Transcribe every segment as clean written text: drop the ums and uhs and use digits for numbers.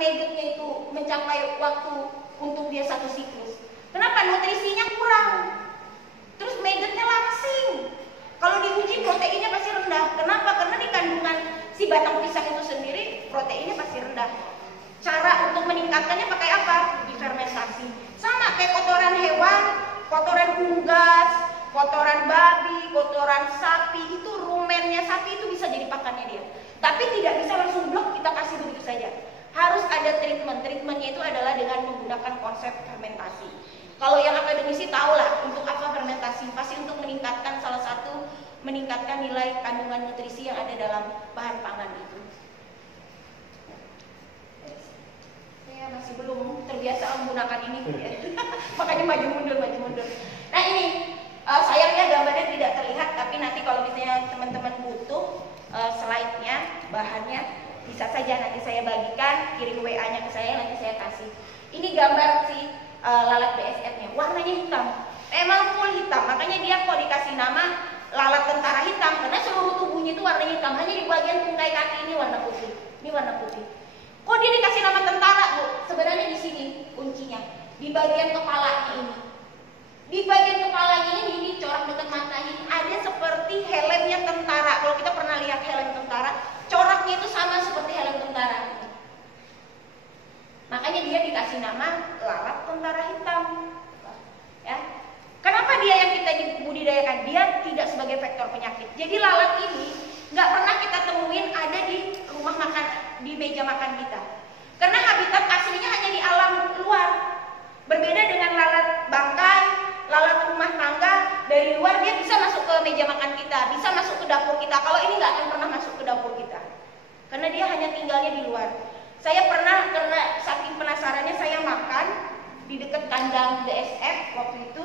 magotnya itu mencapai waktu untuk dia satu siklus? Kenapa? Nutrisinya kurang. Terus magotnya langsing. Kalau diuji proteinnya pasti rendah. Kenapa? Karena di kandungan si batang pisang itu sendiri proteinnya pasti rendah. Cara untuk meningkatkannya pakai apa? Difermentasi. Sama kayak kotoran hewan, kotoran unggas, kotoran babi, kotoran sapi, itu rumennya sapi itu bisa jadi pakannya dia. Tapi tidak bisa langsung blok kita kasih begitu saja. Harus ada treatment. Treatmentnya itu adalah dengan menggunakan konsep fermentasi. Kalau yang akademisi tahu lah untuk apa fermentasi, pasti untuk meningkatkan salah satu meningkatkan nilai kandungan nutrisi yang ada dalam bahan pangan itu. Saya masih belum terbiasa menggunakan ini, ya. Makanya maju mundur. Nah ini sayangnya gambarnya tidak terlihat, tapi nanti kalau misalnya teman-teman butuh slide-nya, bahannya, bisa saja nanti saya bagikan, kirim WA-nya ke saya, nanti saya kasih. Ini gambar si lalat BSF-nya, warnanya hitam, emang full hitam, makanya dia kok dikasih nama lalat tentara hitam, karena seluruh tubuhnya itu warnanya hitam, hanya di bagian tungkai kaki ini warna putih, ini warna putih. Kok dia dikasih nama tentara, Bu? Sebenarnya di sini kuncinya, di bagian kepalanya ini. Di bagian kepalanya ini corak dekat matanya ini ada seperti helmnya tentara. Kalau kita pernah lihat helm tentara, coraknya itu sama seperti helm tentara. Makanya dia dikasih nama lalat tentara hitam. Ya. Kenapa dia yang kita budidayakan? Dia tidak sebagai vektor penyakit. Jadi lalat ini nggak pernah kita temuin ada di rumah makan, di meja makan kita. Karena habitat aslinya hanya di alam luar. Berbeda dengan lalat bangkai, lalat rumah tangga, dari luar dia bisa masuk ke meja makan kita, bisa masuk ke dapur kita. Kalau ini nggak akan pernah masuk ke dapur kita. Karena dia hanya tinggalnya di luar. Saya pernah, karena saking penasarannya saya makan di dekat kandang BSF waktu itu.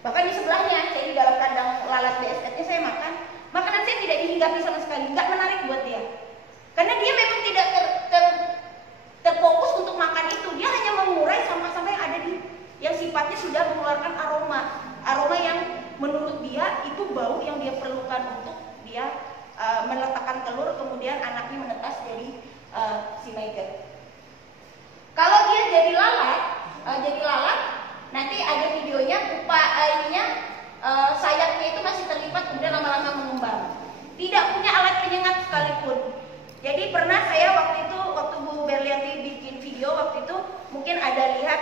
Bahkan di sebelahnya, saya di dalam kandang lalat BSF-nya saya makan. Makanan saya tidak dihinggapi sama sekali, nggak menarik buat dia. Karena dia memang tidak terfokus untuk makan itu. Dia hanya mengurai sampah-sampah yang ada di, yang sifatnya sudah mengeluarkan aroma. Aroma yang menurut dia itu bau yang dia perlukan untuk dia meletakkan telur, kemudian anaknya menetas dari si maggot. Kalau dia jadi lalat, nanti ada videonya, sayapnya itu masih terlipat, kemudian lama-lama mengembang. Tidak punya alat penyengat sekalipun. Jadi pernah saya waktu Bu Berlianti bikin video waktu itu, mungkin ada lihat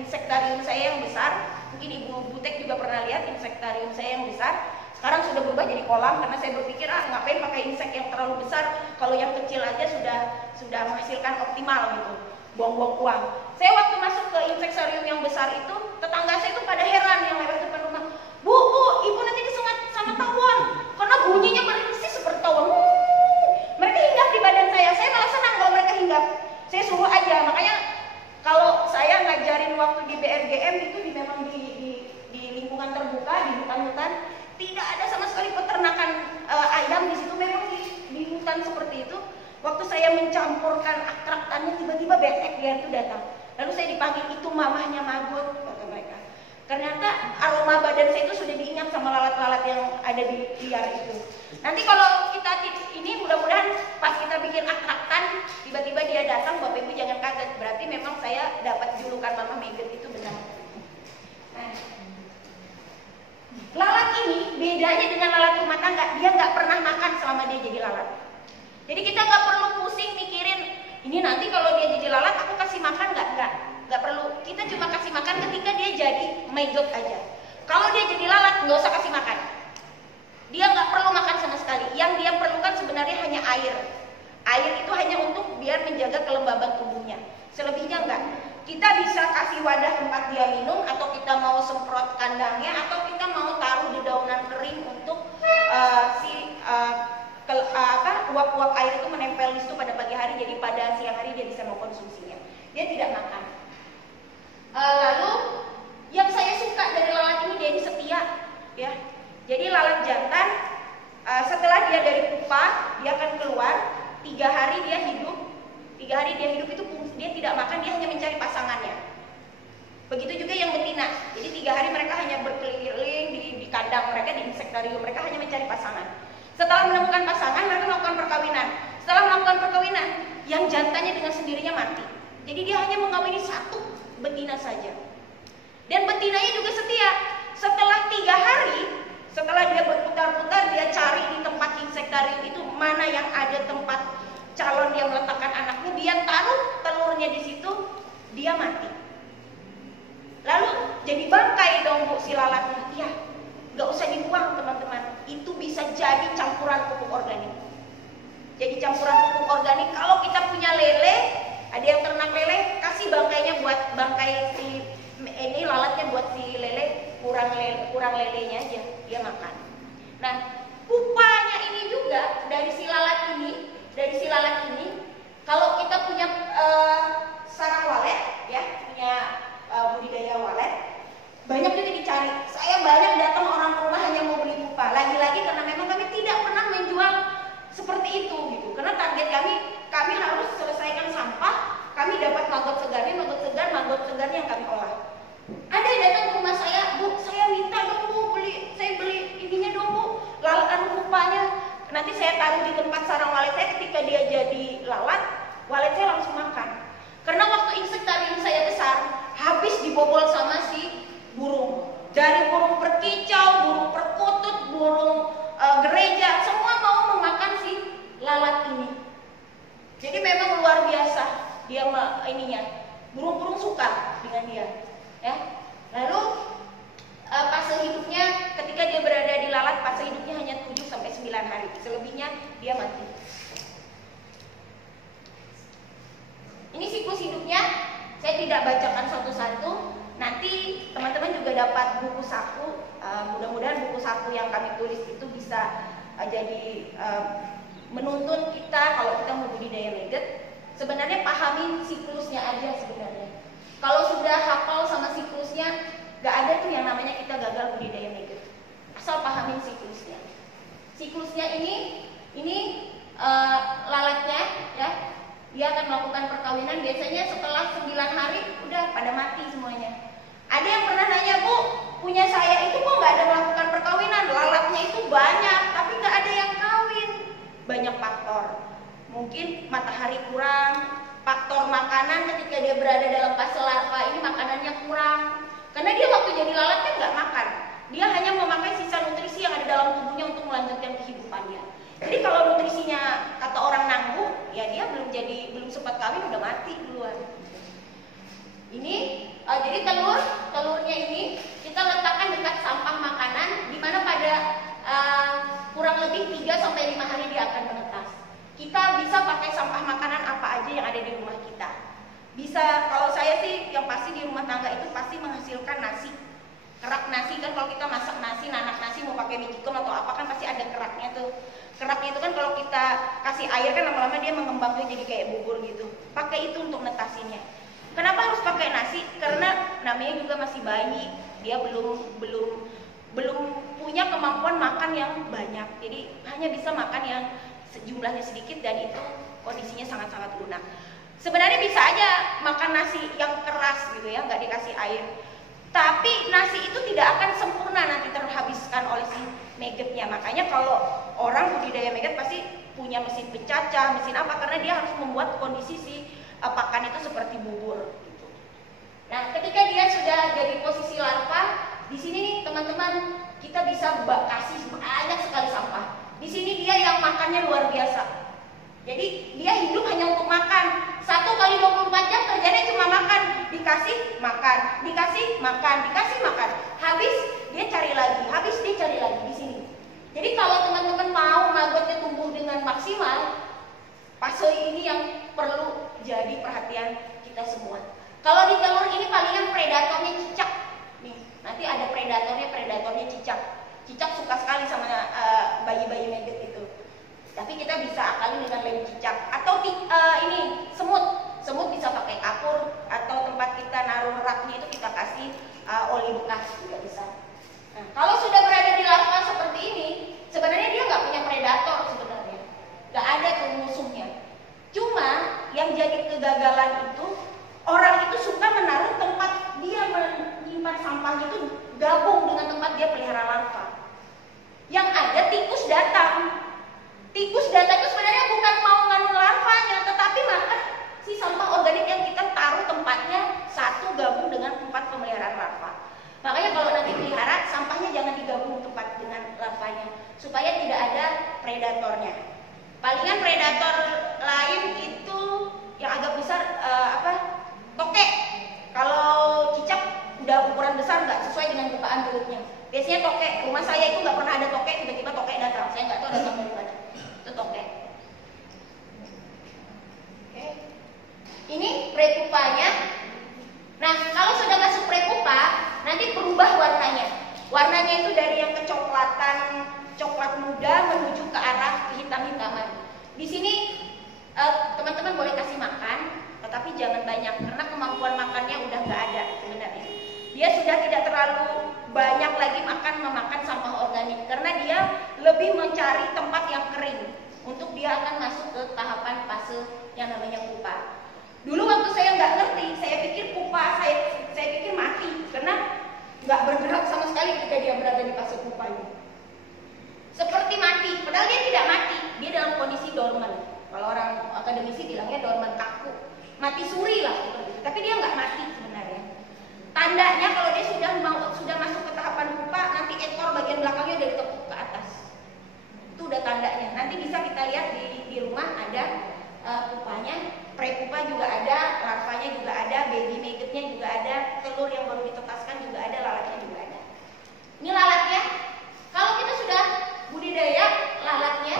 insektarium saya yang besar. Mungkin Ibu Butek juga pernah lihat insektarium saya yang besar. Sekarang sudah berubah jadi kolam karena saya berpikir ngapain pakai insek yang terlalu besar, kalau yang kecil aja sudah menghasilkan optimal gitu, buang-buang uang. Saya waktu masuk ke insektarium yang besar itu, tetangga saya itu pada heran yang lewat depan rumah, Bu, Ibu nanti disengat sama tawon karena bunyinya persis seperti tawon. Mereka hinggap di badan saya malah senang kalau mereka hinggap. Saya suruh aja, makanya kalau saya ngajarin waktu di BRGM itu memang di lingkungan terbuka, di hutan-hutan. Tidak ada sama sekali peternakan ayam di situ, memang di hutan seperti itu. Waktu saya mencampurkan akrak-akraktannya, tiba-tiba BSF dia itu datang. Lalu saya dipanggil, itu mamahnya maggot, kata mereka. Ternyata aroma badan saya itu sudah diingat sama lalat-lalat yang ada di liar itu. Nanti kalau kita ini mudah-mudahan pas kita bikin akrak-aktan, tiba-tiba dia datang, Bapak Ibu jangan kaget. Berarti memang saya dapat julukan mama maggot itu benar. Nah, lalat ini bedanya dengan lalat rumah tangga, dia nggak pernah makan selama dia jadi lalat. Jadi kita nggak perlu pusing mikirin ini nanti kalau dia jadi lalat aku kasih makan nggak perlu. Kita cuma kasih makan ketika dia jadi maggot aja. Kalau dia jadi lalat nggak usah kasih makan. Dia nggak perlu makan sama sekali. Yang dia perlukan sebenarnya hanya air. Air itu hanya untuk biar menjaga kelembaban tubuhnya. Selebihnya enggak. Kita bisa kasih wadah tempat dia minum, atau kita mau semprot kandangnya, atau kita mau taruh di daunan kering untuk uap-uap air itu menempel di situ pada pagi hari, jadi pada siang hari dia bisa mengkonsumsinya. Dia tidak makan. Lalu yang saya suka dari lalat ini, dia ini setia, ya. Jadi lalat jantan setelah dia dari pupa, dia akan keluar 3 hari dia hidup. 3 hari dia hidup itu dia tidak makan, dia hanya mencari pasangannya. Begitu juga yang betina. Jadi 3 hari mereka hanya berkeliling di kandang mereka, di insektarium mereka hanya mencari pasangan. Setelah menemukan pasangan, mereka melakukan perkawinan. Setelah melakukan perkawinan, yang jantannya dengan sendirinya mati. Jadi dia hanya mengawini satu betina saja. Dan betinanya juga setia. Setelah 3 hari, setelah dia berputar-putar, dia cari di tempat insektarium itu mana yang ada tempat calon dia meletakkan anaknya, dia taruh telurnya di situ, dia mati. Lalu jadi bangkai dong Bu si lalatnya. Iya, nggak usah dibuang teman-teman. Itu bisa jadi campuran pupuk organik. Jadi campuran pupuk organik. Kalau kita punya lele, ada yang ternak lele, kasih bangkainya buat bangkai si ini lalatnya buat si lele, kurang lelenya aja dia makan. Nah, pupanya ini juga dari si lalat ini, kalau kita punya sarang walet ya, punya budidaya walet, banyak juga dicari. Saya banyak datang orang rumah hanya mau beli pupa. Lagi-lagi karena memang kami tidak pernah menjual seperti itu gitu. Karena target kami harus selesaikan sampah, kami dapat maggot segarnya yang kami olah. Ada yang datang ke rumah saya, Bu, saya minta dong Bu, saya beli ininya dong Bu, lalat pupanya. Nanti saya taruh di tempat sarang walet saya, ketika dia jadi lalat, walet saya langsung makan. Karena waktu insektarium saya besar, habis dibobol sama si burung. Dari burung perkicau, burung perkutut, burung gereja, semua mau memakan si lalat ini. Jadi memang luar biasa dia ininya. Burung-burung suka dengan dia. Ya. Lalu fase hidupnya ketika dia berada di lalat, fase hidupnya hanya 7 sampai 9 hari. Selebihnya dia mati. Ini siklus hidupnya, saya tidak bacakan satu-satu. Nanti teman-teman juga dapat buku saku. Mudah-mudahan buku saku yang kami tulis itu bisa jadi menuntun kita kalau kita mau budidaya maggot. Sebenarnya pahami siklusnya aja sebenarnya. Kalau sudah hafal sama siklusnya, gak ada tuh yang namanya kita gagal budidaya maggot. Asal pahamin siklusnya. Siklusnya ini lalatnya ya, dia akan melakukan perkawinan. Biasanya setelah 9 hari udah pada mati semuanya. Ada yang pernah nanya, Bu, punya saya itu kok gak ada melakukan perkawinan? Lalatnya itu banyak, tapi gak ada yang kawin. Banyak faktor. Mungkin matahari kurang, faktor makanan ketika dia berada dalam fase larva ini makanannya kurang. Karena dia waktu jadi lalat kan nggak makan. Dia hanya memakai sisa nutrisi yang ada dalam tubuhnya untuk melanjutkan kehidupannya. Jadi kalau nutrisinya kata orang nanggung, ya dia belum sempat kawin udah mati duluan. Ini jadi telurnya ini kita letakkan dekat sampah makanan, di mana pada kurang lebih 3 sampai 5 hari dia akan menetas. Kita bisa pakai sampah makanan apa aja yang ada di rumah kita. Bisa, kalau saya sih yang pasti di rumah tangga itu pasti menghasilkan nasi. Kerak nasi kan kalau kita masak nasi, nanak nasi mau pakai magicom atau apa kan pasti ada keraknya tuh. Keraknya itu kan kalau kita kasih air kan lama-lama dia mengembang tuh jadi kayak bubur gitu. Pakai itu untuk netasinnya. Kenapa harus pakai nasi? Karena namanya juga masih bayi, dia belum punya kemampuan makan yang banyak. Jadi hanya bisa makan yang jumlahnya sedikit dan itu kondisinya sangat-sangat lunak. Sebenarnya bisa aja makan nasi yang keras gitu ya, nggak dikasih air. Tapi nasi itu tidak akan sempurna nanti terhabiskan oleh si maggotnya. Makanya kalau orang budidaya maggot pasti punya mesin pencacah, mesin apa, karena dia harus membuat kondisi si pakan itu seperti bubur. Gitu. Nah, ketika dia sudah jadi posisi larva, di sini nih teman-teman kita bisa kasih banyak sekali sampah. Di sini dia yang makannya luar biasa. Jadi dia hidup hanya untuk makan. 1 kali 24 jam kerjanya cuma makan. Dikasih makan, dikasih makan, dikasih makan. Habis dia cari lagi, habis dia cari lagi di sini. Jadi kalau teman-teman mau maggotnya tumbuh dengan maksimal, fase ini yang perlu jadi perhatian kita semua. Kalau di telur ini palingan predatornya cicak. Nih, nanti ada predatornya cicak. Cicak suka sekali sama bayi-bayi maggot itu. Tapi kita bisa akali dengan lem cicak. Atau ini semut bisa pakai kapur, atau tempat kita naruh raknya itu kita kasih oli bekas juga bisa. Nah, kalau sudah berada di larva seperti ini, sebenarnya dia nggak punya predator sebenarnya, nggak ada tuh musuhnya. Cuma yang jadi kegagalan itu orang itu suka menaruh tempat dia menyimpan sampahnya itu gabung dengan tempat dia pelihara larva. Yang ada tikus datang. Tikus datang itu sebenarnya bukan mau nganu larvanya, sampahnya, tetapi makan si sampah organik yang kita taruh tempatnya satu gabung dengan tempat pemeliharaan larva. Makanya kalau nanti pelihara, sampahnya jangan digabung tempat dengan larvanya supaya tidak ada predatornya. Palingan predator lain itu yang agak besar tokek. Kalau cicak udah ukuran besar nggak sesuai dengan bukaan belutnya. Biasanya tokek. Rumah saya itu nggak pernah ada tokek, tiba-tiba tokek datang. Saya nggak tahu datang dari mana. Itu tokek. Oke. Ini prepupanya. Nah, kalau sudah masuk prepupa, nanti berubah warnanya. Warnanya itu dari yang kecoklatan, coklat muda menuju ke arah kehitam-hitaman. Di sini teman-teman boleh kasih makan, tetapi jangan banyak karena kemampuan makannya udah nggak ada sebenarnya. Dia sudah tidak terlalu banyak lagi memakan sampah organik karena dia lebih mencari tempat yang kering untuk dia akan masuk ke tahapan fase yang namanya pupa. Dulu waktu saya nggak ngerti, saya pikir pupa, saya pikir mati karena nggak bergerak sama sekali ketika dia berada di fase pupa ini. Seperti mati, padahal dia tidak mati, dia dalam kondisi dorman. Kalau orang akademisi bilangnya dorman kaku, mati suri lah seperti itu. Tapi dia nggak mati sebenarnya. Tandanya kalau dia sudah masuk ke tahapan pupa, nanti ekor bagian belakangnya udah ditekuk ke atas. Itu udah tandanya. Nanti bisa kita lihat di rumah ada pupanya. Prepupa juga ada, larvanya juga ada, baby maggot-nya juga ada, telur yang baru ditetaskan juga ada, lalatnya juga ada. Ini lalatnya. Kalau kita sudah budidaya lalatnya,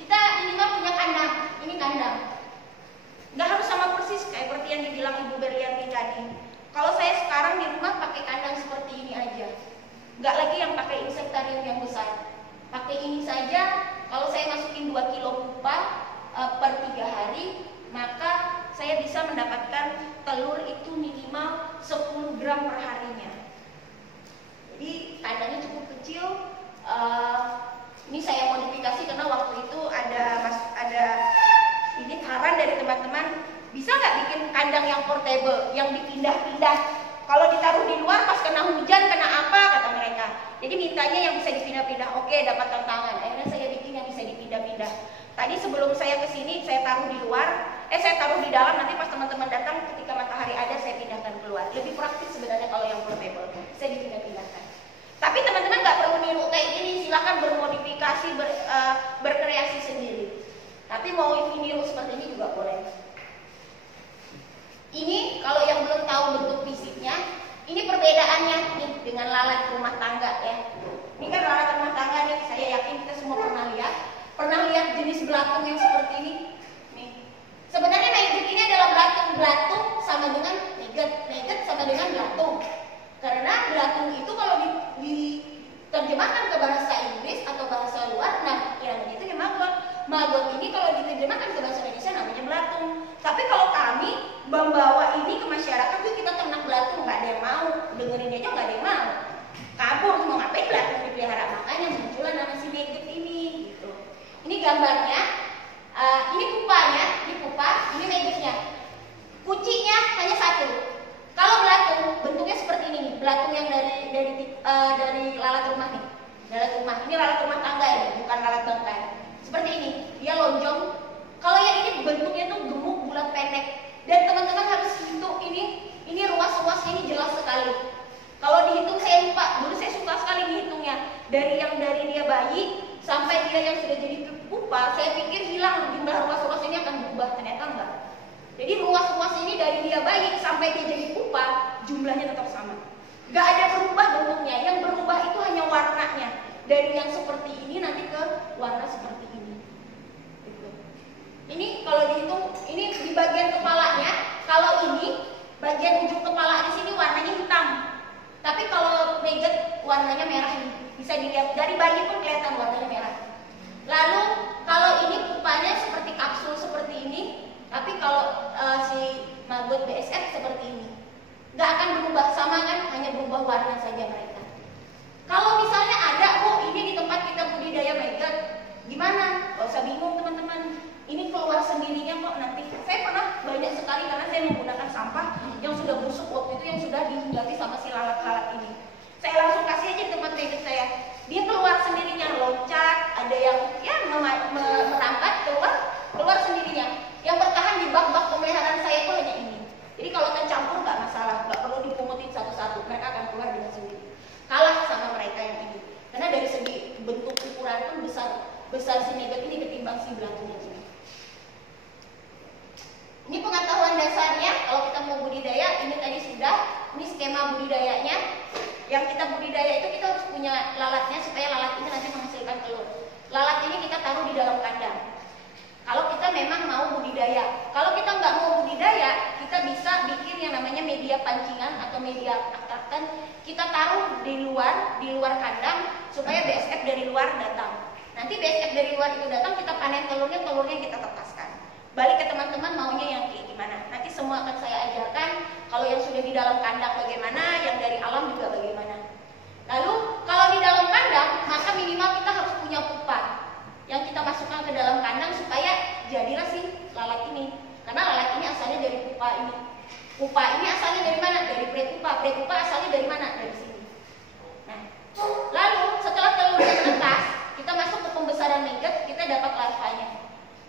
kita minimal punya kandang. Ini kandang. Nggak harus sama persis kayak seperti yang dibilang Ibu Berlianti tadi. Kalau saya sekarang di rumah pakai kandang seperti ini aja. Nggak lagi yang pakai insektarium yang besar. Pakai ini saja, kalau saya masukin 2 kilo pupa per 3 hari, maka saya bisa mendapatkan telur itu minimal 10 gram per harinya. Jadi kandangnya cukup kecil. Ini saya modifikasi karena waktu itu ada ini saran dari teman-teman, bisa nggak bikin kandang yang portable, yang dipindah-pindah. Kalau ditaruh di luar pas kena hujan, kena apa kata mereka. Jadi mintanya yang bisa dipindah-pindah. Oke, dapat tantangan. Akhirnya saya bikin yang bisa dipindah-pindah. Tadi sebelum saya kesini, saya taruh di luar, saya taruh di dalam. Nanti pas teman-teman datang, ketika matahari ada, saya pindahkan keluar. Lebih praktis sebenarnya kalau yang portable, saya dipindah-pindahkan. Tapi teman-teman nggak perlu niru kayak gini, silahkan bermodifikasi, berkreasi sendiri. Tapi mau niru seperti ini juga boleh. Ini kalau yang belum tahu bentuk fisiknya, ini perbedaannya nih dengan lalat rumah tangga ya. Ini kan lalat rumah tangga nih, saya yakin kita semua pernah lihat. Pernah lihat jenis belatung yang seperti ini? Nih. Sebenarnya maggot ini adalah belatung. Belatung sama dengan maggot. Maggot sama dengan belatung. Karena belatung itu kalau diterjemahkan ke bahasa Inggris atau bahasa luar, nah yang itu ya maggot. Maggot ini kalau diterjemahkan ke bahasa Indonesia namanya belatung. Tapi kalau kami membawa ini ke masyarakat tuh kita ternak belatung, nggak ada yang mau. Dengerin aja nggak ada yang mau. Kabur, mau ngapain belatung dipelihara? Makanya muncullah nama si maggot ini. Gitu. Ini gambarnya, ini pupanya, ini pupa, ini maggotnya. Kuncinya hanya satu. Kalau belatung bentuknya seperti ini nih, belatung yang dari lalat rumah nih. Lalat rumah, ini lalat rumah tangga ya, bukan lalat bangkai. Seperti ini, dia lonjong. Kalau yang ini bentuknya tuh gemuk, bulat, pendek. Dan teman-teman harus hitung ini ruas-ruasnya ini jelas sekali. Kalau dihitung saya lupa, dulu saya suka sekali menghitungnya. Dari dia bayi sampai dia yang sudah jadi pupa, saya pikir hilang jumlah ruas-ruas ini akan berubah, ternyata enggak. Jadi ruas-ruas ini dari dia bayi sampai dia jadi pupa, jumlahnya tetap sama. Enggak ada berubah bentuknya, yang berubah itu hanya warnanya. Dari yang seperti ini nanti ke warna seperti ini. Gitu. Ini kalau dihitung, ini di bagian kepalanya, kalau ini bagian ujung kepala di sini warnanya hitam. Tapi kalau maggot warnanya merah nih. Bisa dilihat dari bayi pun kelihatan warnanya merah. Lalu kalau ini pupanya seperti kapsul seperti ini, tapi kalau si maggot BSF seperti ini, nggak akan berubah sama kan, hanya berubah warna saja mereka. Kalau misalnya ada, ini di tempat kita budidaya maggot, gimana? Gak usah bingung teman-teman. Ini keluar sendirinya kok nanti. Saya pernah banyak sekali karena saya menggunakan sampah yang sudah busuk waktu itu yang sudah dihinggapi sama si lalat-lalat ini. Saya langsung kasih aja di tempat maggot saya. Dia keluar sendirinya, loncat, ada yang ya merambat keluar sendirinya. Yang pertama Ini pengetahuan dasarnya kalau kita mau budidaya. Ini tadi sudah, ini skema budidayanya. Yang kita budidaya itu kita harus punya lalatnya supaya lalat ini nanti menghasilkan telur. Lalat ini kita taruh di dalam kandang. Kalau kita memang mau budidaya. Kalau kita nggak mau budidaya, kita bisa bikin yang namanya media pancingan atau media atraktan. Kita taruh di luar kandang supaya BSF dari luar datang. Nanti BSF dari luar itu datang, kita panen telurnya kita tetaskan. Balik ke teman-teman maunya yang kayak gimana. Nanti semua akan saya ajarkan. Kalau yang sudah di dalam kandang bagaimana, yang dari alam juga bagaimana. Lalu kalau di dalam kandang, maka minimal kita harus punya pupa yang kita masukkan ke dalam kandang supaya jadilah si lalat ini. Karena lalat ini asalnya dari pupa ini. Pupa ini asalnya dari mana? Dari prepupa. Prepupa asalnya dari mana? Dari sini. Nah, lalu setelah telurnya menetas, kita masuk ke pembesaran maggot, kita dapat larvanya.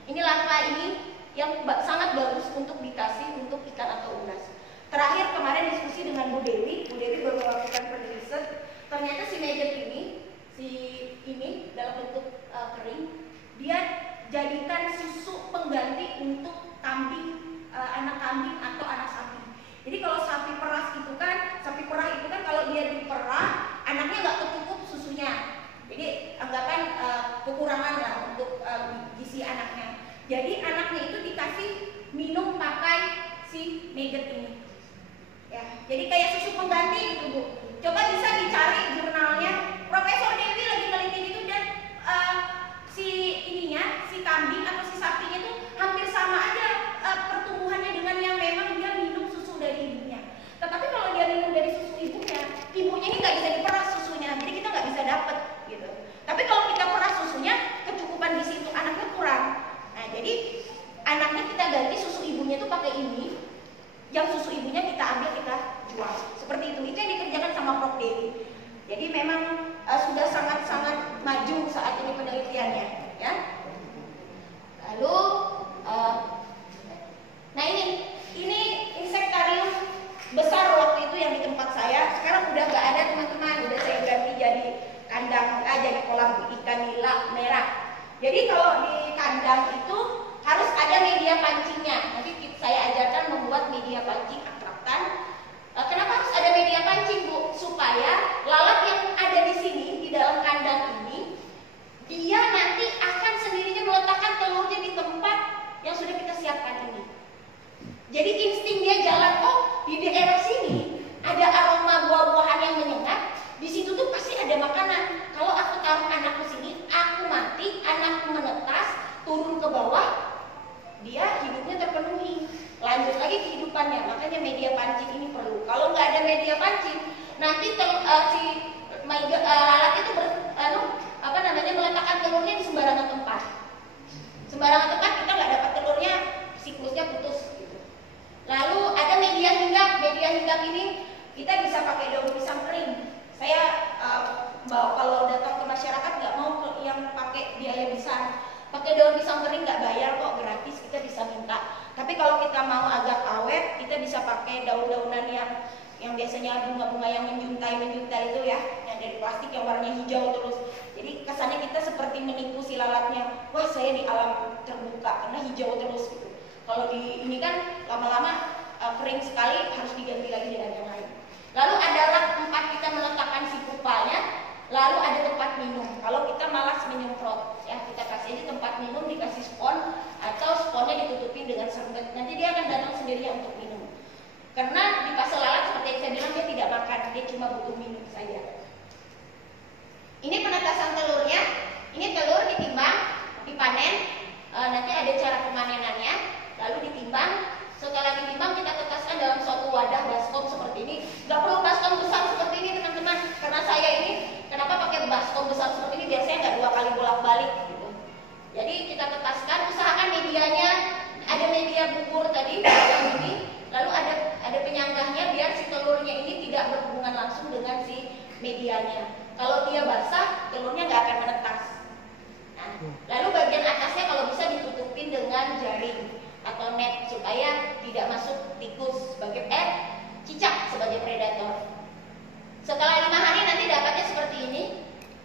Ini larva ini yang sangat bagus untuk dikasih untuk ikan atau unggas. Terakhir kemarin diskusi dengan Bu Dewi baru melakukan penelitian. Ternyata si maggot ini dalam bentuk kering, dia jadikan susu pengganti untuk kambing, anak kambing atau anak sapi. Jadi kalau sapi perah itu kan kalau dia diperah, anaknya nggak kecukup susunya. Jadi anggapan kekurangan lah untuk gizi anaknya. Jadi anaknya itu dikasih minum pakai si maggot ini. Ya, jadi kayak susu pengganti gitu Bu. Coba bisa dicari jurnalnya. Profesor Dewi lagi neliti itu dan si kambing atau si sapinya itu hampir sama aja pertumbuhannya dengan yang memang dia minum susu dari ibunya. Tetapi kalau dia minum dari susu ibunya ini nggak bisa diperas susunya, jadi kita nggak bisa dapet gitu. Tapi kalau kita peras susunya, kecukupan di situ anaknya kurang. Nah, jadi anaknya kita ganti susu ibunya itu pakai ini. Yang susu ibunya kita ambil, kita jual. Seperti itu yang dikerjakan sama Prof. Dewi. Jadi memang sudah sangat-sangat maju saat ini penelitiannya, ya. Lalu, nah ini insektarium besar waktu itu yang di tempat saya. Sekarang udah nggak ada teman-teman, udah saya ganti jadi kandang, jadi kolam ikan nila merah. Jadi kalau di kandang itu harus ada media pancingnya. Nanti saya ajarkan membuat media pancing atraktan. Kenapa harus ada media pancing, Bu? Supaya lalat yang ada di sini, di dalam kandang ini, dia nanti akan sendirinya meletakkan telurnya di tempat yang sudah kita siapkan ini. Jadi insting dia jalan, oh di daerah sini ada aroma buah-buahan yang menyengat, di situ tuh pasti ada makanan. Kalau aku taruh anakku sini, aku mati, anakku menetas, turun ke bawah, dia hidupnya terpenuhi, lanjut lagi kehidupannya. Makanya media pancing ini perlu. Kalau nggak ada media pancing, nanti lalat itu meletakkan telurnya di sembarangan tempat. Sembarangan tempat kita nggak dapat telurnya, siklusnya putus. Gitu. Lalu ada media hinggap ini kita bisa pakai daun pisang kering. Saya kalau datang ke masyarakat nggak mau yang pakai biaya besar. Pakai daun pisang kering nggak bayar kok, gratis, kita bisa minta. Tapi kalau kita mau agak awet, kita bisa pakai daun-daunan yang biasanya bunga-bunga yang menjuntai itu ya, yang dari plastik yang warnanya hijau terus. Jadi kesannya kita seperti menipu si lalatnya. Wah, saya di alam terbuka karena hijau terus gitu. Kalau di ini kan lama-lama kering sekali, harus diganti lagi dengan yang lain. Lalu adalah tempat kita meletakkan si pupanya. Lalu ada tempat minum. Kalau kita malas menyemprot, ya kita kasih aja tempat minum, dikasih spon atau sponnya ditutupin dengan serbet. Nanti dia akan datang sendirinya untuk minum. Karena di fase lalat seperti yang saya bilang dia tidak makan, dia cuma butuh minum saja. Ini penetasan telurnya. Ini telur ditimbang, dipanen. Nanti ada cara pemanenannya. Lalu ditimbang. Setelah ditimbang kita tetaskan dalam suatu wadah baskom seperti ini. Gak perlu baskom besar seperti ini teman-teman. Karena saya ini kenapa pakai baskom besar seperti ini, biasanya nggak 2 kali bolak-balik gitu. Jadi kita tetaskan, usahakan medianya ada media bubur tadi yang ini. Lalu ada penyanggahnya biar si telurnya ini tidak berhubungan langsung dengan si medianya. Kalau dia basah, telurnya nggak akan menetas. Nah, lalu bagian atasnya kalau bisa ditutupin dengan jaring atau net supaya tidak masuk tikus sebagai cicak sebagai predator. Setelah 5 hari nanti dapatnya seperti ini.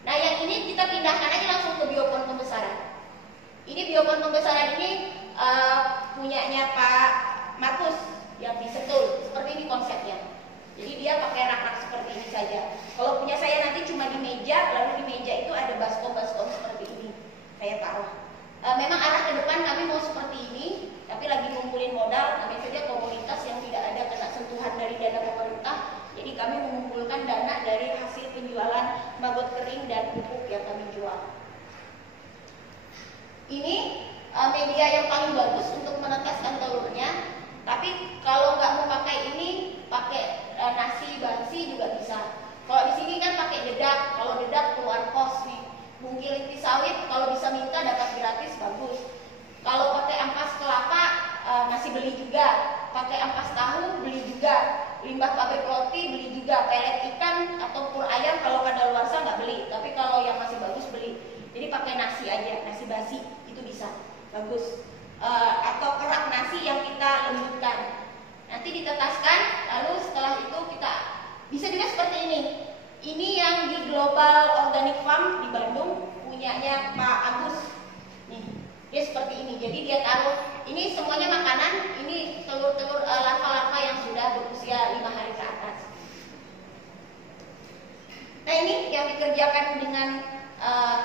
Nah, yang ini kita pindahkan aja langsung ke biopon pembesaran. Ini biopon pembesaran ini punyanya Pak Markus yang disentul. Seperti ini konsepnya. Jadi dia pakai rak-rak seperti ini saja. Kalau punya saya nanti cuma di meja, lalu di meja itu ada baskom-baskom seperti ini. Saya taruh. Memang arah ke depan kami mau seperti ini, tapi lagi ngumpulin modal, namanya saja komunitas yang tidak ada kena sentuhan dari dana pemerintah. Jadi kami mengumpulkan dana dari hasil penjualan maggot kering dan pupuk yang kami jual. Ini media yang paling bagus untuk menetaskan telurnya. Tapi kalau nggak mau pakai ini, pakai nasi basi juga bisa. Kalau di sini kan pakai dedak, kalau dedak keluar kos nih. Bungkil inti sawit kalau bisa minta dapat gratis bagus. Kalau pakai ampas kelapa masih beli juga. Pakai ampas tahu beli juga. Limbah pabrik roti beli juga. Pelet ikan atau pur ayam kalau kadaluarsa nggak beli. Tapi kalau yang masih bagus beli. Jadi pakai nasi aja, nasi basi itu bisa bagus. Atau kerak nasi yang kita lembutkan. Nanti ditetaskan, lalu setelah itu kita bisa juga seperti ini. Ini yang di Global Organic Farm di Bandung punyanya Pak Agus. Nih, dia seperti ini. Jadi dia taruh ini semuanya makanan. Ini telur-telur larva-larva yang sudah berusia 5 hari ke atas. Nah ini yang dikerjakan dengan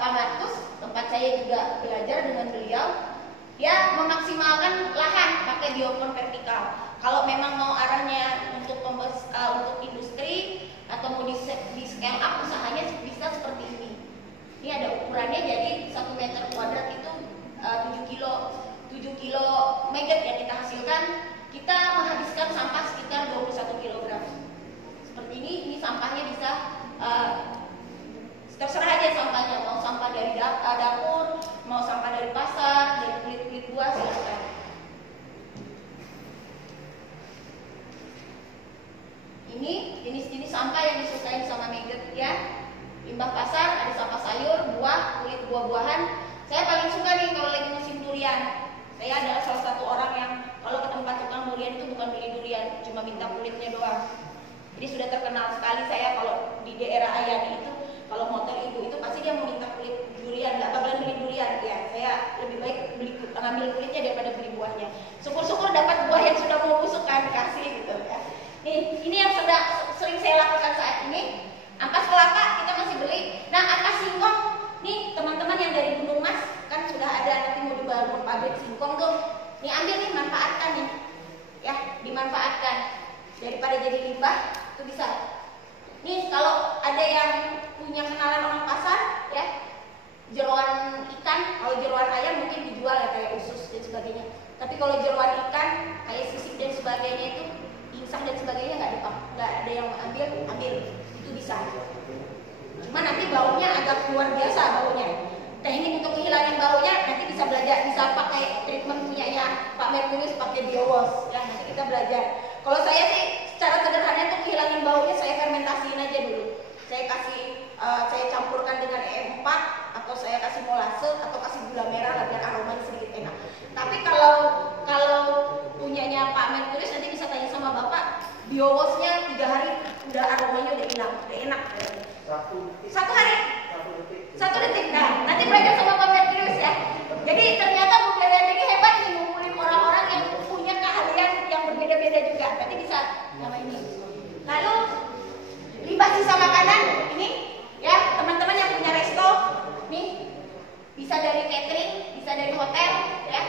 Pak Markus. Tempat saya juga belajar dengan beliau. Dia memaksimalkan lahan pakai biopon vertikal. Kalau memang mau arahnya untuk industri atau mau di scale up usahanya bisa seperti ini. Ini ada ukurannya, jadi 1 meter kuadrat itu 7 kilo maggot yang kita hasilkan. Kita menghabiskan sampah sekitar 21 kg. Seperti ini sampahnya bisa terserah aja sampahnya, mau sampah dari dapur, mau sampah dari pasar, dari kulit-kulit buah, silakan. Ini jenis-jenis sampah yang disukai sama maggot ya. Limbah pasar, ada sampah sayur, buah, kulit buah-buahan. Saya paling suka nih kalau lagi musim durian. Saya adalah salah satu orang yang kalau ke tempat tukang durian itu bukan beli durian, cuma minta kulitnya doang. Jadi sudah terkenal sekali saya kalau di daerah Ayani itu, kalau motor ibu itu pasti dia mau minta kulit durian, nggak bakalan beli durian ya. Saya lebih baik ngambil kulitnya daripada beli buahnya. Syukur-syukur dapat buah yang sudah mau busuk kan dikasih gitu ya. Ini yang sering saya lakukan saat ini. Ampas kelapa kita masih beli. Nah ampas singkong, nih teman-teman yang dari Gunung Mas kan sudah ada nanti mau dibangun pabrik singkong tuh. Nih ambil nih, manfaatkan nih, ya dimanfaatkan daripada jadi limbah itu bisa. Nih kalau ada yang punya kenalan orang pasar ya, jeroan ikan, kalau jeroan ayam mungkin dijual ya kayak usus dan sebagainya. Tapi kalau jeroan ikan kayak sisik dan sebagainya itu insang dan sebagainya nggak ada yang ambil itu bisa. Cuma nanti baunya agak luar biasa baunya. Teknik untuk menghilangkan baunya nanti bisa belajar, bisa pakai treatment punyanya Pak Merkurius pakai biowash ya, nanti kita belajar. Kalau saya sih secara sederhana untuk menghilangkan baunya saya fermentasiin aja dulu. Saya campurkan dengan EM4 atau saya kasih molase atau kasih gula merah biar aromanya sedikit enak. Tapi kalau punyanya Pak Merkurius nanti bisa tanya sama Bapak, biowashnya 3 hari udah aromanya udah hilang, udah enak. Satu hari? 1 detik. Nah, nanti belajar sama Pak Merkurius ya. Jadi ternyata Bu Belen ini hebat nih ngumpulin orang-orang yang punya keahlian yang berbeda-beda juga. Nanti bisa nama ini. Lalu limbah sisa makanan ini ya, teman-teman yang punya resto nih bisa dari catering, bisa dari hotel ya.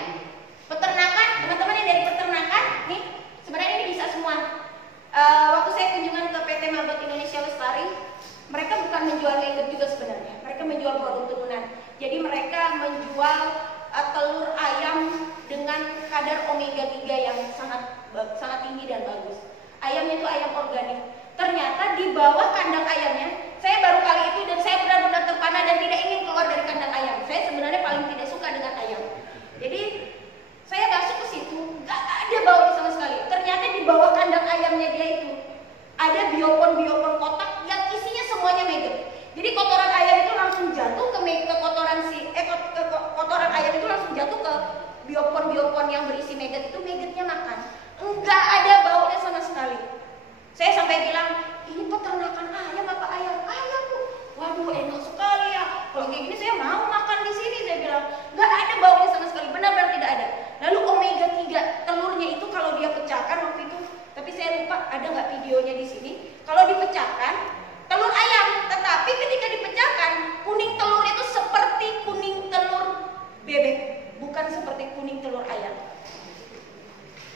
Peternakan, teman-teman yang dari peternakan nih sebenarnya ini bisa semua. Waktu saya kunjungan ke PT Maggot Indonesia Lestari, mereka bukan menjual maggot juga sebenarnya, mereka menjual produk turunan. Jadi mereka menjual telur ayam dengan kadar omega 3 yang sangat tinggi dan bagus. Ayamnya itu ayam organik. Ternyata di bawah kandang ayamnya, saya baru kali itu dan saya benar-benar terpana dan tidak ingin keluar dari kandang ayam. Saya sebenarnya paling tidak suka dengan ayam. Jadi saya masuk ke situ, nggak ada baunya sama sekali. Ternyata di bawah kandang ayamnya dia itu ada biopon kotak yang isinya semuanya maggot. Jadi kotoran ayam itu langsung jatuh ke kotoran ayam itu langsung jatuh ke biopon yang berisi maggot itu, maggotnya makan. Enggak ada baunya sama sekali. Saya sampai bilang, ini peternakan ayam apa ayam? Ayam Bu. Waduh enak sekali ya. Kalau kayak gini saya mau makan di sini. Saya bilang, enggak ada baunya sama sekali. Benar-benar tidak ada. Lalu omega 3 telurnya itu kalau dia ada nggak videonya di sini? Kalau dipecahkan telur ayam, tetapi ketika dipecahkan kuning telur itu seperti kuning telur bebek, bukan seperti kuning telur ayam.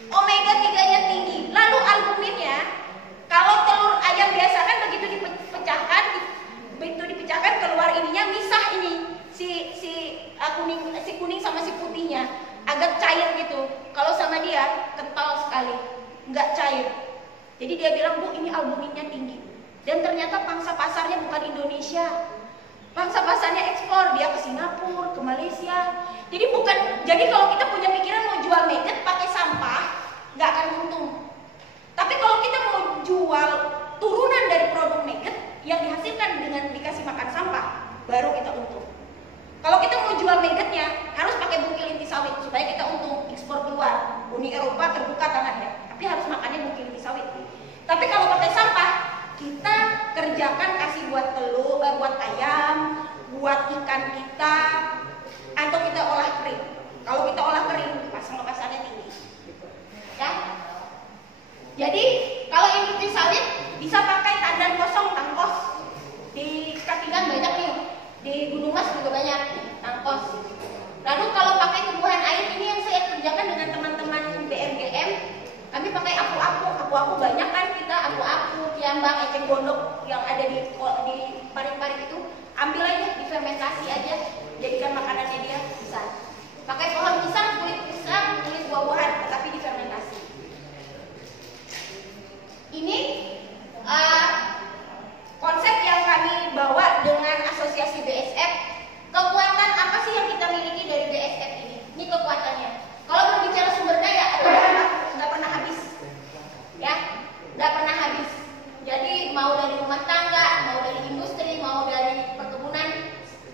Omega 3-nya tinggi. Lalu albuminnya, kalau telur ayam biasa kan begitu dipecahkan keluar ininya, misah ini si kuning sama si putihnya, agak cair gitu. Kalau sama dia kental sekali, nggak cair. Jadi dia bilang, Bu, ini albuminnya tinggi. Dan ternyata pangsa pasarnya bukan Indonesia, pangsa pasarnya ekspor, dia ke Singapura, ke Malaysia. Jadi kalau kita punya pikiran mau jual maggot pakai sampah, nggak akan untung. Tapi kalau kita mau jual turunan dari produk maggot yang dihasilkan dengan dikasih makan sampah, baru kita untung. Kalau kita mau jual maggotnya, harus pakai bungkil inti sawit supaya kita untung, ekspor keluar. Uni Eropa terbuka tangannya, tapi harus makannya bungkil inti sawit. Tapi kalau pakai sampah, kita kerjakan kasih buat telur, buat ayam, buat ikan kita, atau kita olah kering. Kalau kita olah kering, pasarnya tinggi. Ya. Jadi kalau industri sawit bisa pakai tandan kosong, tangkos. Di Katingan banyak nih, di Gunung Mas juga banyak tangkos. Lalu kalau pakai tumbuhan air, ini yang saya kerjakan dengan teman-teman BRGM, kami pakai apu-apu banyak kan kita, apu-apu, kiambang, eceng gondok yang ada di parit-parit itu, ambil aja, difermentasi aja, jadikan makanannya dia bisa. Pakai pohon pisang, kulit buah-buahan, tapi difermentasi. Ini konsep yang kami bawa dengan asosiasi BSF. Kekuatan apa sih yang kita miliki dari BSF ini? Ini kekuatannya. Kalau berbicara sumber daya, nggak pernah habis, ya, nggak pernah habis. Jadi mau dari rumah tangga, mau dari industri, mau dari perkebunan,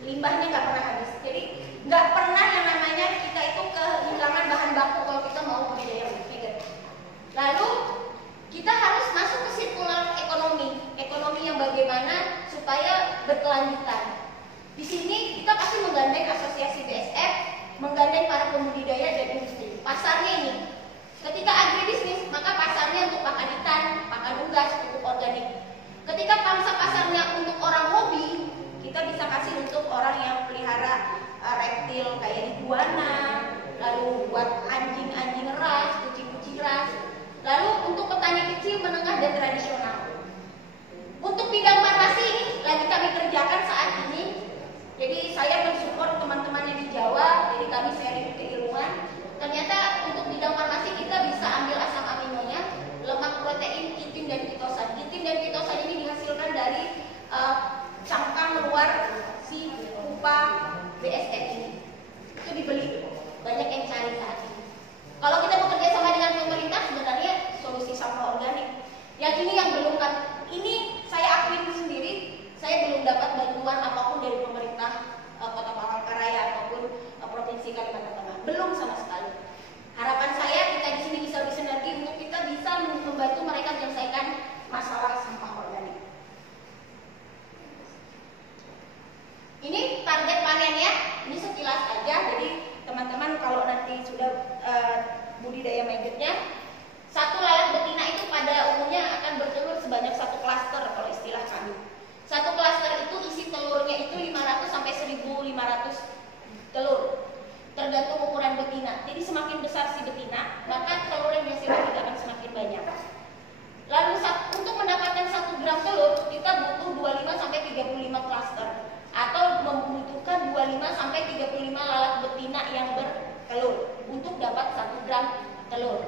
limbahnya nggak pernah habis. Jadi nggak pernah yang namanya kita itu kehilangan bahan baku kalau kita mau budidaya maggot. Lalu kita harus masuk ke sirkular ekonomi yang bagaimana supaya berkelanjutan. Di sini kita pasti menggandeng asosiasi BSF, menggandeng para pembudidaya dan industri. Pasarnya ini, ketika agribisnis, maka pasarnya untuk pakan ikan, pakan unggas, pupuk organik. Ketika pangsa pasarnya untuk orang hobi, kita bisa kasih untuk orang yang pelihara reptil kayak iguana, lalu buat anjing-anjing ras, kucing-kucing ras. Lalu untuk petani kecil, menengah, dan tradisional. Untuk bidang farmasi ini lagi kami kerjakan saat ini. Jadi saya mensupport teman-teman yang di Jawa, jadi kami sharing keilmuan. Ternyata untuk bidang farmasi kita bisa ambil asam aminonya, lemak protein, kitin dan ketosan. Kitin dan ketosan ini dihasilkan dari cangkang luar si pupa BSF ini. Itu dibeli, banyak yang cari saat ini. Kalau kita bekerja sama dengan pemerintah, sebenarnya solusi sampah organik. Yang ini yang belum kan, ini saya akuin sendiri, saya belum dapat bantuan apapun dari pemerintah Kota Palangkaraya ataupun Provinsi Kalimantan Tengah, belum sama sekali. Harapan saya kita di sini bisa bersinergi untuk kita bisa membantu mereka menyelesaikan masalah sampah organik. Ini target panennya, ini sekilas aja. Jadi teman-teman kalau nanti sudah budidaya maggotnya, satu lalat betina itu pada umumnya akan bertelur sebanyak satu klaster kalau istilah kami. Satu klaster itu isi telurnya itu 500 sampai 1.500 telur, tergantung ukuran betina. Jadi semakin besar si betina, maka telur yang dihasilkan juga akan semakin banyak. Lalu untuk mendapatkan 1 gram telur, kita butuh 25 sampai 35 klaster, atau membutuhkan 25 sampai 35 lalat betina yang bertelur untuk dapat 1 gram telur.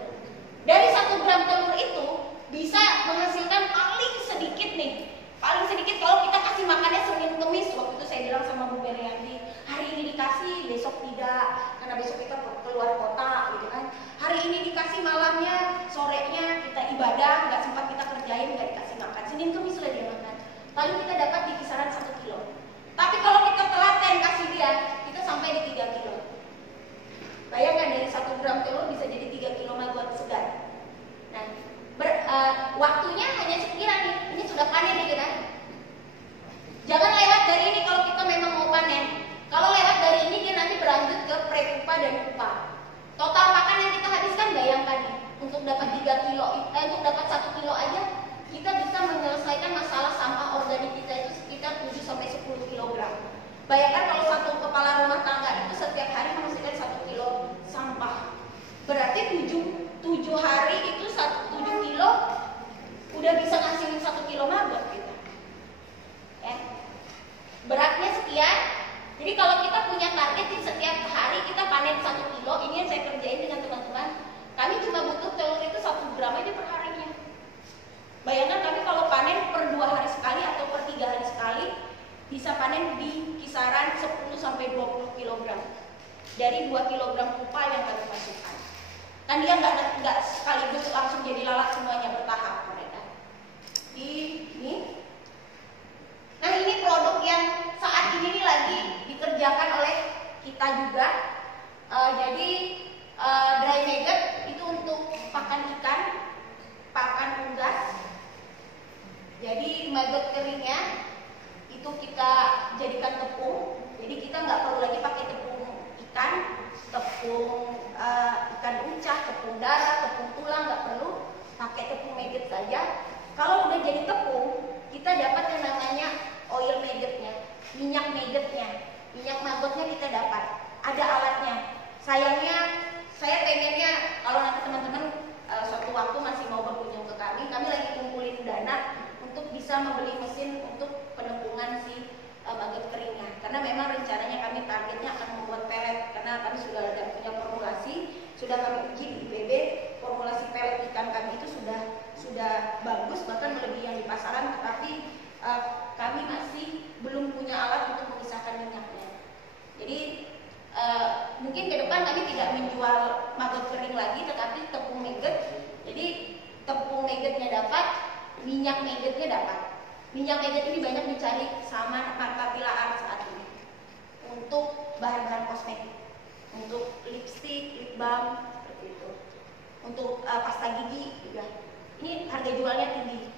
Dari 1 gram telur itu bisa menghasilkan paling sedikit nih, paling sedikit kalau kita kasih makannya Senin Kemis. Waktu itu saya bilang sama Bu Meriandi, hari ini dikasih, besok tidak, karena besok kita keluar kota gitu kan. Hari ini dikasih, malamnya, sorenya kita ibadah, nggak sempat kita kerjain, nggak dikasih makan. Senin Kemis sudah dia makan, paling kita dapat di kisaran 1 kilo. Tapi kalau kita telaten kasih dia, kita sampai di 3 kilo. Bayangkan dari 1 gram telur bisa jadi 3 kilo maggot segar. Nah, waktunya hanya sekira nih, ini sudah panen nih kita. Jangan lewat dari ini kalau kita memang mau panen. Kalau lewat dari ini dia nanti berlanjut ke pre-pupa dan pupa. Total pakan yang kita habiskan bayangkan nih, untuk dapat 3 kilo, untuk dapat 1 kilo aja Bayangkan kalau satu kepala rumah tangga itu setiap hari menghasilkan 1 kilo sampah. Berarti 7 hari itu 7 kilo udah bisa ngasilin 1 kilo maggot kita. Ya. Beratnya sekian. Jadi kalau kita punya target setiap hari kita panen 1 kilo, ini yang saya kerjain dengan teman-teman. Kami cuma butuh telur itu 1 gram aja per harinya. Bayangkan kami kalau panen per 2 hari sekali atau per 3 hari sekali, bisa panen di kisaran 10-20 kg dari 2 kg pupa yang kami masukkan. Kan dia nggak sekaligus langsung jadi lalat semuanya, bertahap mereka. Ini. Nah, ini produk yang saat ini lagi dikerjakan oleh kita juga. Jadi dry maggot itu untuk pakan ikan, pakan unggas. Jadi maggot keringnya itu kita jadikan tepung. Jadi kita nggak perlu lagi pakai tepung ikan, tepung ikan ucah, tepung darah, tepung tulang, nggak perlu, pakai tepung maggot saja. Kalau udah jadi tepung, kita dapat yang namanya oil maggotnya, minyak maggotnya, minyak maggotnya kita dapat. Ada alatnya. Sayangnya, saya pengennya kalau nanti teman-teman suatu waktu masih mau berkunjung ke kami lagi kumpulin dana untuk bisa membeli mesin untuk penampungan si maggot keringnya. Karena memang rencananya kami targetnya akan membuat pelet, karena kami sudah ada punya formulasi, sudah kami uji di IPB, formulasi pelet ikan kami itu sudah bagus, bahkan melebihi yang di pasaran, tetapi kami masih belum punya alat untuk memisahkan minyaknya. Jadi mungkin ke depan kami tidak menjual maggot kering lagi, tetapi tepung maggot. Jadi tepung maggotnya dapat, minyak maggotnya dapat. Minyak maggot ini banyak dicari sama Martha Tilaar saat ini untuk bahan-bahan kosmetik, untuk lipstick, lip balm, seperti itu. Untuk pasta gigi juga. Ini harga jualnya tinggi.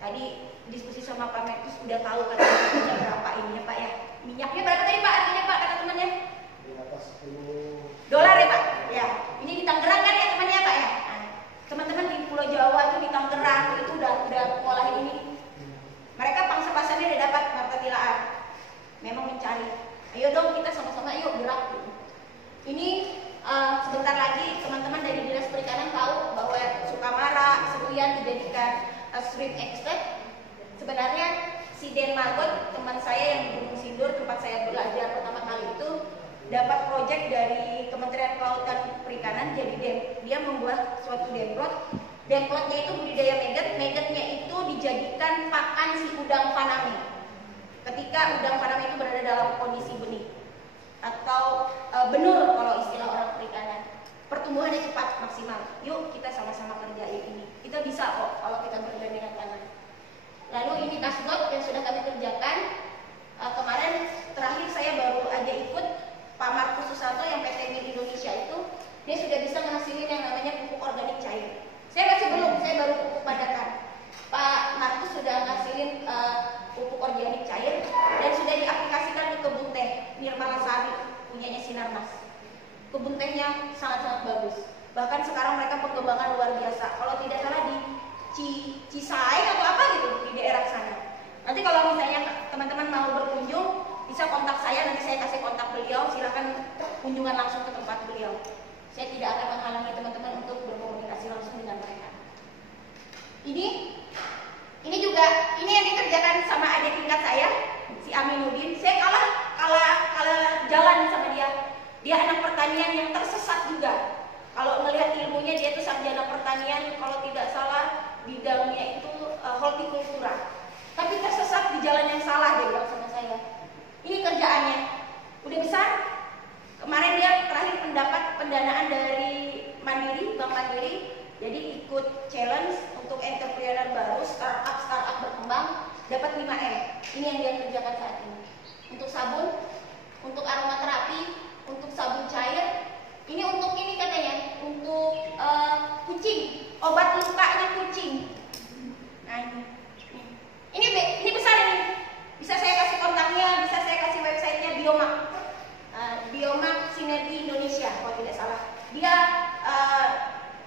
Tadi diskusi sama Pak Metus udah tahu katanya berapa ini ya Pak ya. Minyaknya berapa tadi Pak harganya Pak kata temannya? Di atas $10 ya Pak. Ya. Ini di Tangerang kan ya temannya Pak ya. Nah, teman-teman di Pulau Jawa itu di Tangerang itu udah ngolahin ini. Mereka pangsa pasarnya udah dapat Martha Tilaar. Memang mencari. Ayo dong kita sama-sama yuk gerak. Ini sebentar lagi teman-teman dari Dinas Perikanan tahu bahwa Sukamara, Seruyan dijadikan shrimp extract. Sebenarnya si Den Maggot, teman saya yang di Gunung Sindur, tempat saya belajar pertama kali itu, dapat proyek dari Kementerian Kelautan Perikanan, jadi dia membuat suatu demplot. Demplotnya itu budidaya maggot, maggotnya itu dijadikan pakan si udang faname. Ketika udang faname itu berada dalam kondisi benih atau benur kalau istilah orang perikanan, pertumbuhannya cepat maksimal. Yuk kita sama-sama kerjain ini. Kita bisa kok kalau kita bergandengan tangan. Lalu ini kasgot yang sudah kami kerjakan. Kemarin terakhir saya baru aja ikut Pak Markus Susanto yang PT Mil Indonesia itu, dia sudah bisa menghasilkan yang namanya pupuk organik cair. Saya masih belum, saya baru pupuk padatan. Pak Markus sudah ngasilin pupuk organik cair dan sudah diaplikasikan di kebun teh Nirmala Sari punyanya Sinarmas. Kebun tehnya sangat-sangat bagus. Bahkan sekarang mereka pengembangan luar biasa. Kalau tidak salah di Cisaeng atau apa gitu di daerah sana. Nanti kalau misalnya teman-teman mau berkunjung, bisa kontak saya, nanti saya kasih kontak beliau. Silakan kunjungan langsung ke tempat beliau. Saya tidak akan menghalangi teman-teman untuk berkomunikasi langsung dengan mereka. Ini juga yang dikerjakan sama adik tingkat saya, si Aminuddin. Saya kalah jalan sama dia. Dia anak pertanian yang tersesat juga. Kalau melihat ilmunya, dia itu sarjana pertanian, kalau tidak salah bidangnya itu hortikultura. Tapi tersesat di jalan yang salah, dia bilang sama saya. Ini kerjaannya udah besar. Kemarin dia terakhir mendapat pendanaan dari Mandiri, Bank Mandiri. Jadi ikut challenge untuk entrepreneur baru, startup berkembang, dapat 5M. Ini yang dia kerjakan saat ini. Untuk sabun, untuk aromaterapi, untuk sabun cair. Ini untuk ini katanya, untuk kucing, obat lukanya kucing. Nah ini besar ini. Bisa saya kasih kontaknya, bisa saya kasih websitenya Biomak. Biomak Sinergi Indonesia kalau tidak salah. Dia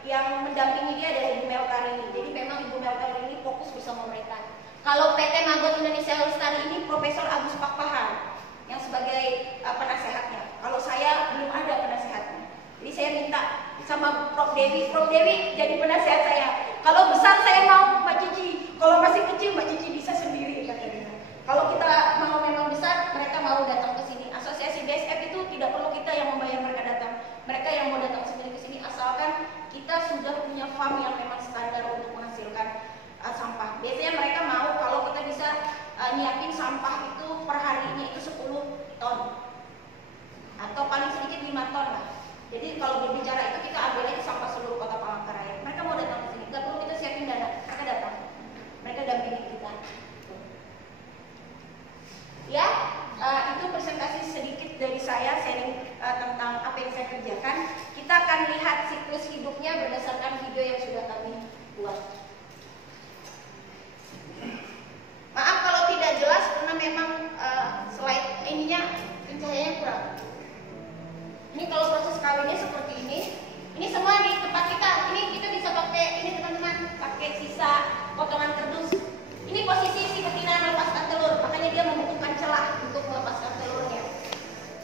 yang mendampingi dia adalah Ibu Melkarini. Jadi memang Ibu Melkarini fokus bersama mereka. Kalau PT Maggot Indonesia Lestari ini Profesor Agus Pakpahan yang sebagai penasehatnya. Kalau saya belum ada penasehatnya, jadi saya minta sama Prof Dewi jadi penasehat saya. Kalau besar saya mau Mbak Cici, kalau masih kecil Mbak Cici bisa sendiri katanya. Kalau kita mau memang besar, mereka mau datang ke sini. Asosiasi BSF itu tidak perlu kita yang membayar mereka datang. Mereka yang mau datang sendiri ke sini, asalkan kita sudah punya farm yang memang standar untuk menghasilkan sampah. Biasanya mereka mau kalau kita bisa nyiapin sampah itu per harinya itu 10 ton atau paling sedikit 5 ton lah. Jadi kalau berbicara itu kita ambil aja sampah seluruh kota Palangkaraya. Mereka mau datang ke sini, nggak perlu kita siapin dana, mereka datang, mereka dampingin kita. Ya, itu presentasi sedikit dari saya sharing tentang apa yang saya kerjakan. Kita akan lihat siklus hidupnya berdasarkan video yang sudah kami buat. Maaf kalau tidak jelas karena memang slide ininya pencahayaannya kurang. Ini kalau proses kawinnya seperti ini. Ini semua di tempat kita. Ini kita bisa pakai ini teman-teman, pakai sisa potongan kerdus. Ini posisi si betina melepaskan telur, makanya dia membutuhkan celah untuk melepaskan telurnya.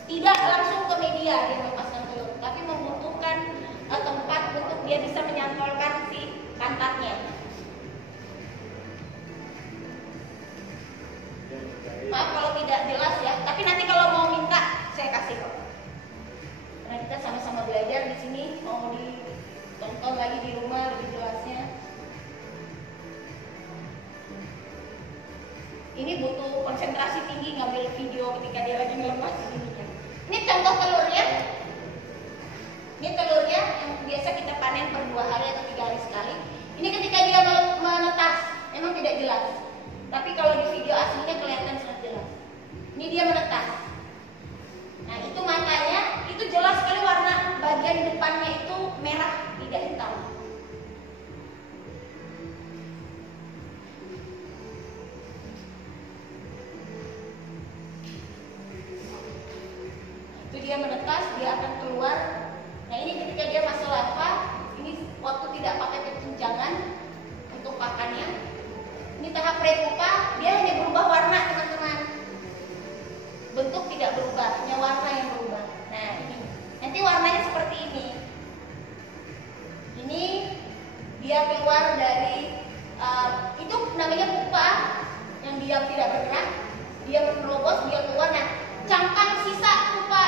Tidak langsung ke media dia melepaskan telur, tapi membutuhkan tempat untuk dia bisa menyantolkan si pantatnya. Maaf kalau tidak jelas ya, tapi nanti kalau mau minta saya kasih kok. Karena kita sama-sama belajar di sini, mau ditonton lagi di rumah lebih jelasnya. Ini butuh konsentrasi tinggi ngambil video ketika dia lagi melepas ini. Ini contoh telurnya. Ini telurnya yang biasa kita panen per 2 hari atau 3 hari sekali. Ini ketika dia menetas, memang tidak jelas. Tapi kalau di video aslinya kelihatan sangat jelas. Ini dia menetas. Nah itu matanya, itu jelas sekali warna bagian depannya itu merah, tidak hitam. Itu dia menetas, dia akan keluar. Nah ini ketika dia masuk larva, ini waktu tidak pakai penjenjangan untuk pakannya. Ini tahap prepupa, dia hanya berubah warna teman-teman. Bentuk tidak berubah, hanya warna yang berubah. Nah ini, nanti warnanya seperti ini. Ini dia keluar dari, itu namanya pupa, yang dia tidak bergerak. Dia menerobos, dia keluar. Nah cangkang sisa pupa